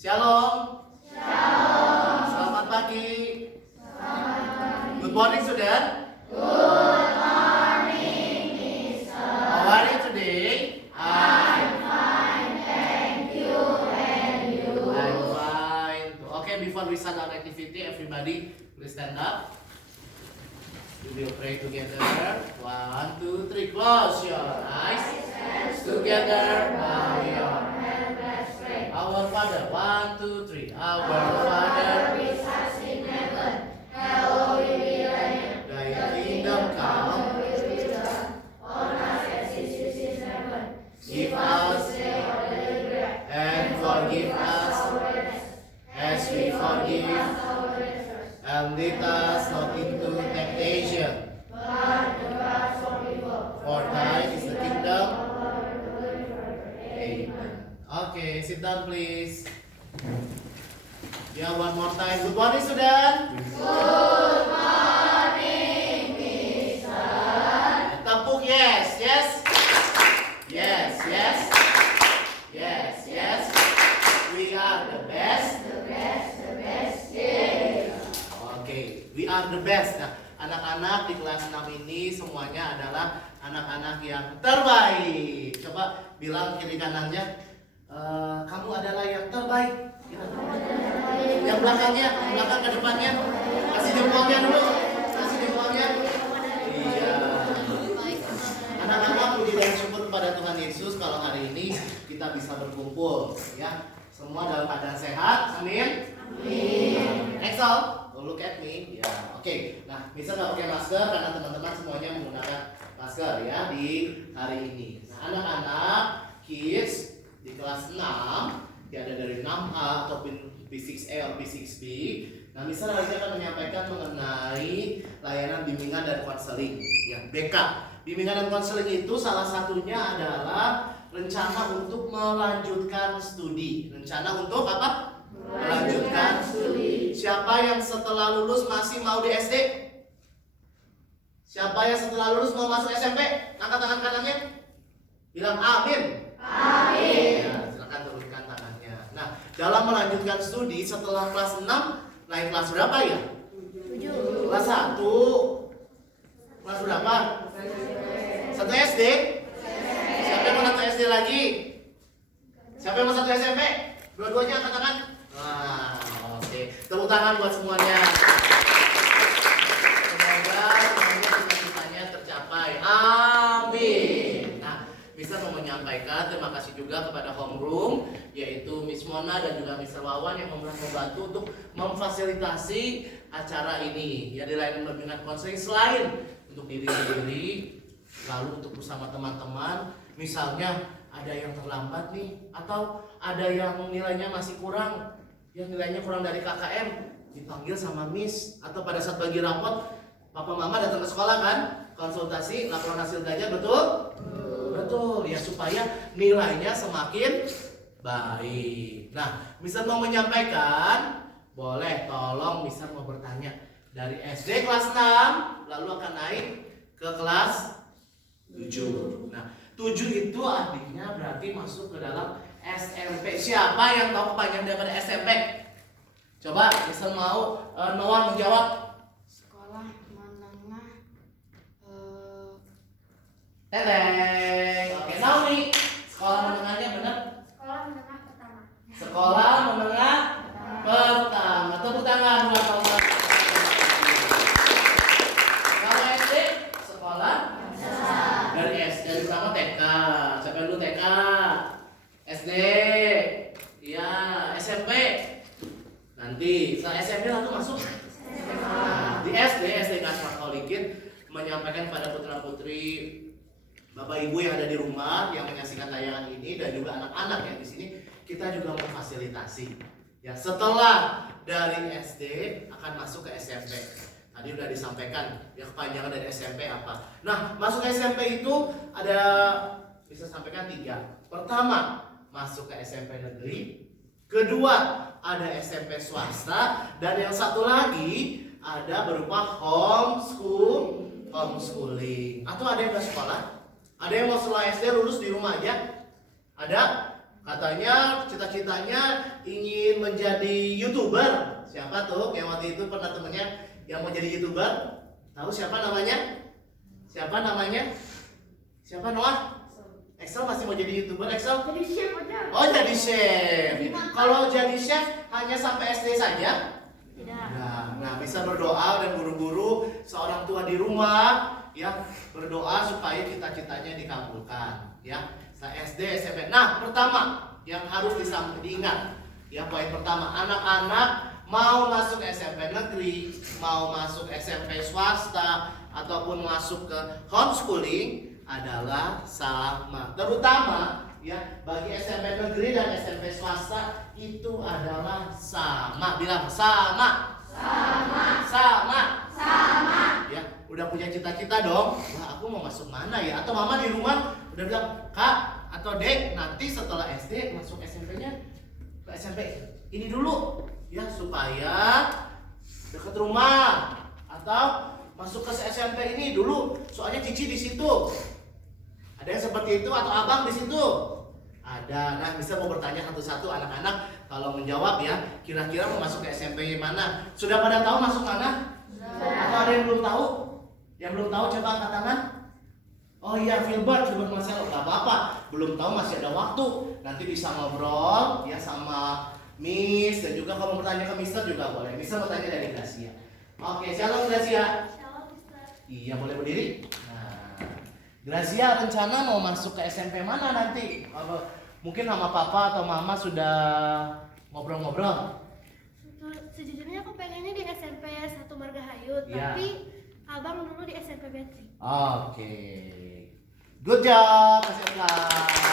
Shalom. Shalom. Selamat pagi. Good morning, student. Good morning, Mister. How are you today? I'm fine, thank you, and you? I'm fine. Okay, before we start our activity, everybody please stand up. We will pray together. 1, 2, 3. Close your eyes. Together, bow your head. Let's pray. Our Father. 1, 2, 3. Our Father. which art in heaven, hallowed be thy name. Thy kingdom come. Thy will be done on earth as it is in heaven. Give us this day our daily bread, and forgive us our debts, as we forgive, our debtors. and lead us not into temptation. But deliver us from evil. For thine is the kingdom. Amen. Okay, sit down please. Yeah, one more time. Good morning, student. Good morning, Mister. Tepuk yes, yes. Yes, yes. Yes, yes. We are the best. The best, yeah. Oke, we are the best. Nah, anak-anak di kelas 6 ini semuanya adalah anak-anak yang terbaik. Coba bilang kiri kanannya, kamu adalah yang terbaik. Yang belakangnya, belakang ke depannya. Kasih jempolnya dulu. Kasih jempolnya. Iya. Anak-anak, puji dan syukur kepada Tuhan Yesus kalau hari ini kita bisa berkumpul, ya. Semua dalam keadaan sehat. Amin. Excel, look at me. Ya, oke. Nah, bisa nggak pakai masker karena teman-teman semuanya menggunakan masker ya di hari ini. Nah, anak-anak, kids di kelas 6, ya ada dari 6A ataupun P6A atau P6B. Nah, misalnya hari ini akan menyampaikan mengenai layanan bimbingan dan konseling, ya BK. Bimbingan dan konseling itu salah satunya adalah rencana untuk melanjutkan studi. Rencana untuk apa? Melanjutkan studi. Siapa yang setelah lulus masih mau di SD? Siapa yang setelah lulus mau masuk SMP? Angkat tangan kanannya. Bilang amin. Amin. Ya, silakan turunkan tangannya. Nah, dalam melanjutkan studi setelah kelas 6 naik kelas berapa ya? 7. Kelas 1. Kelas berapa? 1 SD? Siapa yang mau 1 SD lagi? Siapa yang mau 1 SMP? Dua-duanya angkat tangan. Nah, oke. Tepuk tangan buat semuanya. Semoga semuanya cita-citanya tercapai. Amin. Nah, bisa mau menyampaikan terima kasih juga kepada homeroom, yaitu Miss Mona dan juga Mr. Wawan yang membantu untuk memfasilitasi acara ini. Ya, di layanan bimbingan konseling selain untuk diri sendiri, lalu untuk bersama teman-teman. Misalnya ada yang terlambat nih, atau ada yang nilainya masih kurang, yang nilainya kurang dari KKM, dipanggil sama Miss, atau pada saat bagi rapot, Papa Mama datang ke sekolah kan, konsultasi, laporan hasil belajar, betul? Betul, ya supaya nilainya semakin baik. Nah, Mister mau menyampaikan, boleh tolong Mister mau bertanya dari SD kelas 6, lalu akan naik ke kelas 7. Nah, 7 itu artinya berarti masuk ke dalam SMP. Siapa yang tahu kepanjangan daripada SMP? Coba, Mister mau Noah menjawab. Sekolah menengah Teteng. Oke, Naomi. Sekolah menengahnya benar? Sekolah menengah pertama. Sekolah menengah pertama. Tepuk tangan buat Noah. Kalau SD, sekolah dari SD dari pertama TK. Siapa dulu TK? SD. Iya, SMP. Nanti setelah SMP lalu masuk. Nah, di SD Kasmat Holikin menyampaikan pada putra-putri Bapak Ibu yang ada di rumah yang menyaksikan tayangan ini dan juga anak-anak yang di sini, kita juga memfasilitasi. Ya, setelah dari SD akan masuk ke SMP. Tadi udah disampaikan ya kepanjangan dari SMP apa. Nah, masuk ke SMP itu ada bisa sampaikan 3. Pertama, masuk ke SMP negeri. Kedua, ada SMP swasta, dan yang satu lagi ada berupa homeschooling. Atau ada yang nggak sekolah? Ada yang mau setelah SD lulus di rumah aja? Ada? Katanya cita-citanya ingin menjadi YouTuber. Siapa tuh yang waktu itu pernah temennya yang mau jadi YouTuber? Tahu siapa namanya? Siapa namanya? Siapa Noah? Excel masih mau jadi YouTuber Excel? Jadi chef aja. Oh, jadi chef. Kalau jadi chef hanya sampai SD saja? Tidak. Nah, bisa berdoa dan guru-guru seorang tua di rumah ya berdoa supaya cita-citanya dikabulkan ya. SD, SMP. Nah, pertama yang harus diingat ya, poin pertama, anak-anak mau masuk SMP negeri, mau masuk SMP swasta ataupun masuk ke homeschooling adalah sama. Terutama ya bagi SMP negeri dan SMP swasta itu adalah sama. Bilang sama. Sama. Ya, udah punya cita-cita dong. Wah, aku mau masuk mana ya? Atau mama di rumah udah bilang, "Kak atau Dek, nanti setelah SD masuk SMP-nya ke SMP ini dulu ya supaya dekat rumah, atau masuk ke SMP ini dulu soalnya Cici di situ." Ada yang seperti itu atau abang di situ? Ada. Nah, bisa mau bertanya satu-satu anak-anak kalau menjawab ya, kira-kira mau masuk ke SMP mana? Sudah pada tahu masuk mana? Atau ada yang belum tahu? Yang belum tahu coba angkat tangan. Oh iya, Filbert Marcelo, nggak apa-apa. Belum tahu masih ada waktu. Nanti bisa ngobrol ya sama Miss, dan juga kalau bertanya ke Mister juga boleh. Bisa bertanya dari Gracia. Oke, shalom Gracia. Shalom, Mister. Iya, boleh berdiri. Nah, Gracia rencana mau masuk ke SMP mana nanti? Mungkin sama papa atau mama sudah ngobrol-ngobrol. Sejujurnya aku pengennya di SMP 1 Margahayu, Iya. tapi abang dulu di SMP Betri. Oke. Good job, kasih aplaus.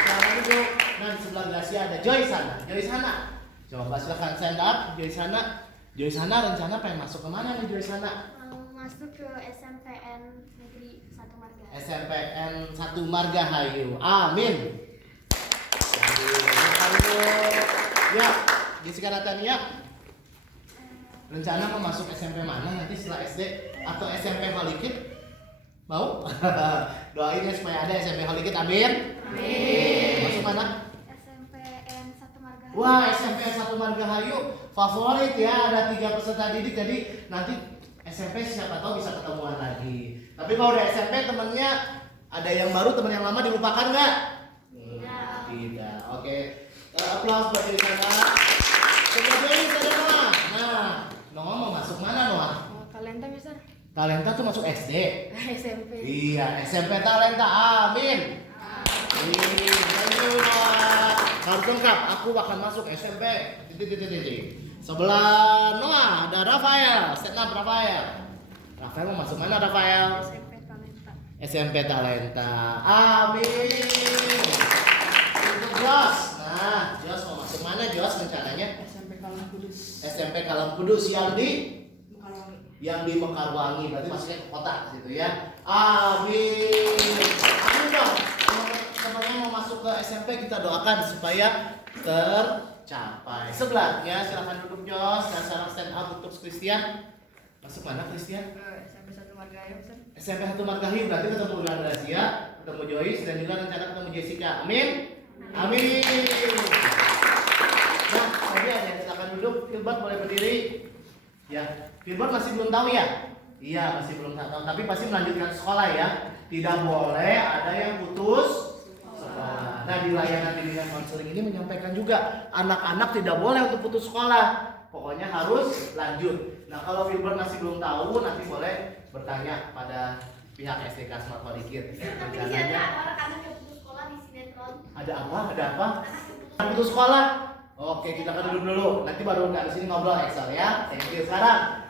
Sekarang dulu. Nah, di sebelah Gracia ada Joyce Hana. Joyce Hana. Coba silakan stand up, Joyce Hana. Joyce Hana rencana pengen masuk ke mana nih Joyce Hana? Mau masuk ke SMPN Negeri 1 Margahayu. SMPN 1 Margahayu. Amin. Ya, Jessica Natania. Rencana mau masuk SMP mana nanti setelah SD atau SMP Holikid? Mau? Doain ya supaya ada SMP Holikid. Amin. Amin. Masuk mana? SMPN 1 Margahayu. Wah, SMP 1 Margahayu favorit ya, ada 3 peserta didik, jadi nanti SMP siapa tahu bisa ketemuan lagi. Tapi kalau udah SMP temennya ada yang baru, teman yang lama dilupakan nggak? Tidak. Oke. Aplaus buat diri sana. Sebelah Joyce ada Noah. Nah, Noah mau masuk mana Noah? Oh, Talenta, Mister. Talenta tuh masuk SD. SMP. Iya, SMP Talenta. Amin. Thank you Noah. Harus lengkap. Aku akan masuk SMP. Sebelah Noah ada Rafael. Stand up Rafael. Rafael mau masuk mana Rafael? SMP Talenta. SMP Talenta. Amin. Untuk Jos. Nah, Jos mau masuk mana Jos rencananya? SMP Kalang Kudus. SMP Kalam Kudus yang di Mekalwangi. Mekarwangi. Berarti masuknya ke kota gitu ya. Amin. Amin dong. Teman-teman mau masuk ke SMP kita doakan supaya tercapai. Sebelahnya silakan duduk Jos dan sekarang stand up untuk Christian. Masuk mana Christian? SMP 1 Margahayu, Mister. SMP 1 Margahayu, berarti ketemu dengan Gracia, ketemu Joyce, dan juga rencana ketemu Jessica. Amin. Amin. Nah, tadi ada yang silakan duduk. Filbert boleh berdiri. Ya, Filbert masih belum tahu ya? Iya, masih belum tahu. Tapi pasti melanjutkan sekolah ya. Tidak boleh ada yang putus sekolah. Nah, di layanan bimbingan konseling ini menyampaikan juga anak-anak tidak boleh untuk putus sekolah. Pokoknya harus lanjut. Nah, kalau Filbert masih belum tahu, nanti boleh bertanya pada pihak SDK Smart Holikid. Tapi di sini ada anak-anak yang putus sekolah di sinetron. Ada apa? Ada apa? Putus sekolah. Oke, kita akan duduk dulu. Nanti baru ke sini ngobrol Excel ya. Thank you. Sekarang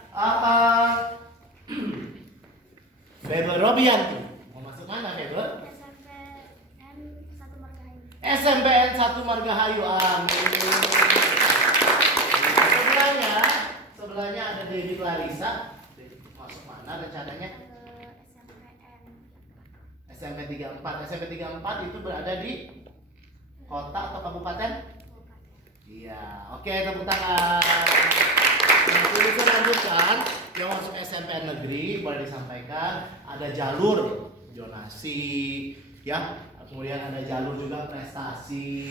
Bebe Robianti. Mau masuk mana Bebe? SMPN 1 Margahayu. SMPN 1 Margahayu. Amin. Sebelahnya ada Debbie Clarissa. Masuk mana rencananya? SMPN. SMP 34. SMP 34 itu berada di kota atau kabupaten? Iya. Oke, tepuk tangan. Nanti bisa lanjutkan. Yang masuk SMPN negeri boleh disampaikan ada jalur zonasi, ya Kemudian ada jalur juga prestasi.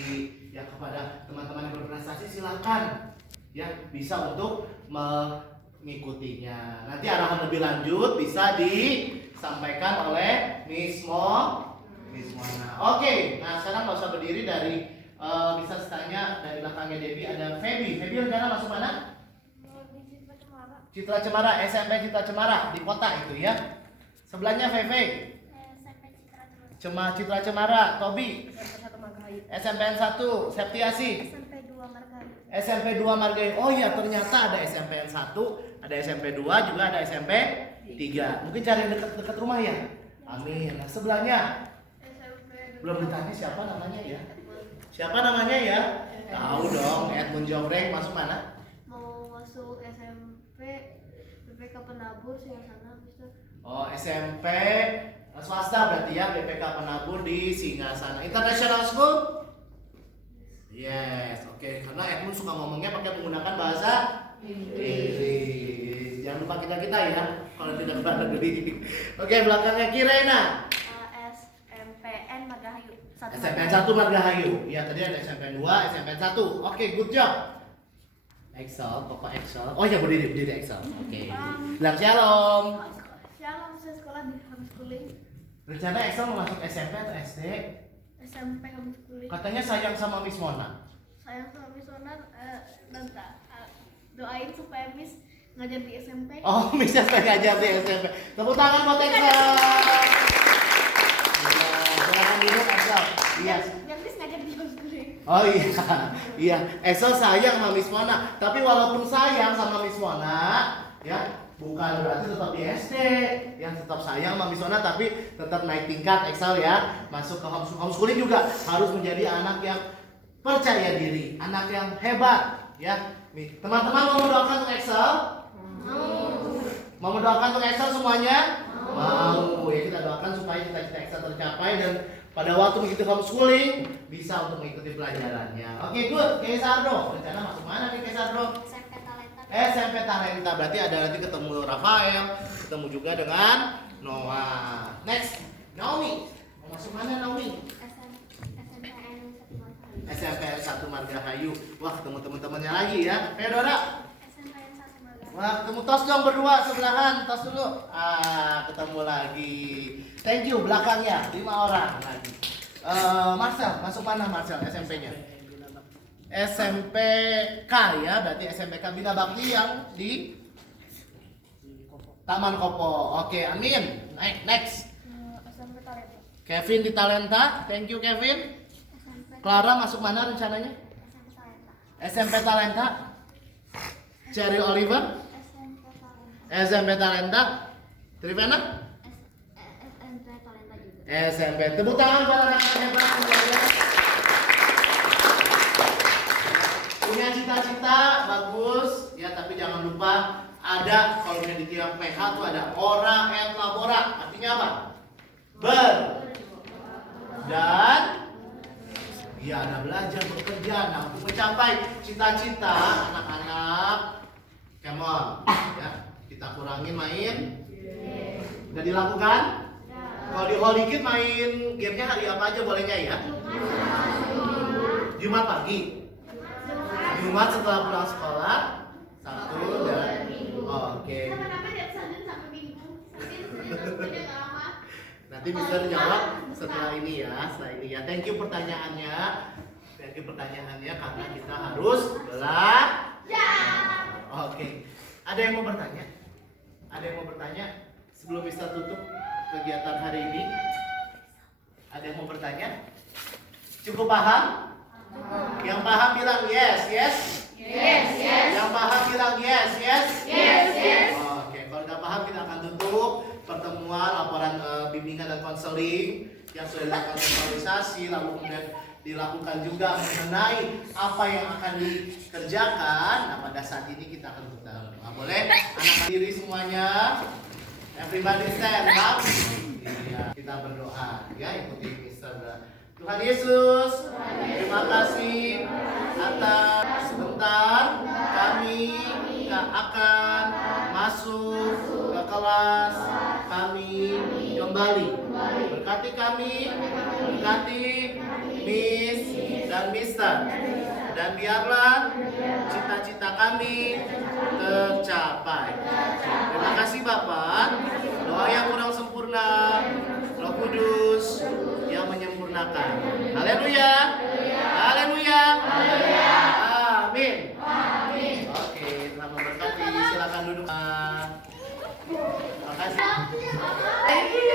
Ya, kepada teman-teman yang berprestasi silakan ya bisa untuk mengikutinya. Nanti arahan lebih lanjut bisa disampaikan oleh Miss Mona. Oke, nah sekarang nggak usah berdiri dari bisa tanya dari belakangnya Debbie ada Feby. Feby rencana masuk mana? Citra Cemara, SMP Citra Cemara di kota itu ya. Sebelahnya Feby. Citra Cemara, Tobi. SMPN 1, Septiasi. SMP 2 Margahayu. Oh iya, ternyata ada SMPN 1, ada SMP 2, juga ada SMP 3. Mungkin cari yang dekat-dekat rumah ya. Amin. Nah, sebelahnya belum ditanya siapa namanya ya. Siapa namanya ya? Tahu dong, Edmund Jonggreng. Masuk mana? Mau masuk SMP BPK Penabur Singasana, Mister. Oh, SMP swasta berarti ya, BPK Penabur di Singasana. International School? Yes, oke. Karena Edmund suka ngomongnya pakai menggunakan bahasa Inggris. Jangan lupa kita ya, kalau tidak lupa negeri. Oke, belakangnya Kirena. SMPN Margahayu. SMPN 1 Margahayu. Ya, tadi ada SMPN 2, SMPN 1. Oke, good job. Excel, pokok Excel. Oh ya, berdiri Excel. Oke. Bilang shalom. Shalom, saya sekolah di homeschooling. Rencana Excel mau masuk SMP atau SD? SMP homeschooling. Katanya sayang sama Miss Mona. Sayang sama Miss Mona, doain supaya Miss ngajar di SMP. Oh, Miss supaya ngajar di SMP. Tepuk tangan buat Excel. Silakan duduk Excel. Iya. Yang Miss ngajar di homeschooling. Oh iya, iya. Excel sayang sama Miss Mona. Tapi walaupun sayang sama Miss Mona, ya bukan berarti tetap di SD. Yang tetap sayang sama Miss Mona, tapi tetap naik tingkat Excel ya. Masuk ke homeschooling juga harus menjadi anak yang percaya diri, anak yang hebat, ya. Teman-teman mau mendoakan untuk Excel? Mau mendoakan untuk Excel semuanya? Mau. Ya, kita doakan supaya cita-cita Excel tercapai dan pada waktu begitu homeschooling bisa untuk mengikuti pelajarannya. Oke, good. Kesardo, rencana masuk mana nih Kesardo? SMP Talenta. Berarti ada nanti ketemu Rafael, ketemu juga dengan Noah. Next, Naomi. Mau masuk mana Naomi? SMPN 1 Margahayu. Wah, ketemu teman-temannya lagi ya. Pedora. Wah, ketemu tos dong berdua sebelahan. Tos dulu. Ketemu lagi. Thank you, belakangnya 5 orang lagi. Marcel, masuk mana Marcel SMP-nya? SMPK ya, berarti SMPK Bina Bakti yang di Taman Kopo. Oke, amin. Next. SMP Talenta. Kevin di Talenta. Thank you Kevin. Clara masuk mana rencananya? SMP Talenta. Cherry Oliver. SMP Talenta. Trivena? SMP Talenta juga. SMP. Tepuk tangan buat anak-anak hebat semuanya. Punya cita-cita bagus ya, tapi jangan lupa ada kalau di tiap PH tuh ada ora et labora. Artinya apa? Dan ya ada belajar, bekerja, nah untuk mencapai cita-cita anak-anak. Come on, ya kita kurangi main. Udah dilakukan? Kalau di Holy Kid main gamenya hari apa aja bolehnya ya? Jumat pagi. Jumat setelah pulang sekolah, Sabtu dan oke. Nanti bisa dijawab setelah ini ya. Thank you pertanyaannya. Karena kita harus belajar. Oke. Ada yang mau bertanya? Sebelum bisa tutup kegiatan hari ini? Ada yang mau bertanya? Cukup paham? Yang paham bilang yes. Yang paham bilang yes. Oke, kalau udah paham kita akan tutup pertemuan laporan bimbingan dan konseling yang sudah dilakukan sosialisasi, lalu kemudian dilakukan juga mengenai apa yang akan dikerjakan. Nah, pada saat ini kita akan berdoa. Boleh anak diri semuanya, everybody stand up. Iya, kita berdoa ya, ikuti Mister. Tuhan Yesus, terima kasih atas sebentar kami akan masuk ke kelas kami kembali. Berkati kami memberkati Miss dan Mister. Dan biarlah cita-cita kami tercapai. Terima kasih Bapak. Doa yang kurang sempurna, Roh Kudus yang menyempurnakan. Haleluya. Haleluya. Amin. Oke, telah memberkati. Silakan duduk. Terima kasih.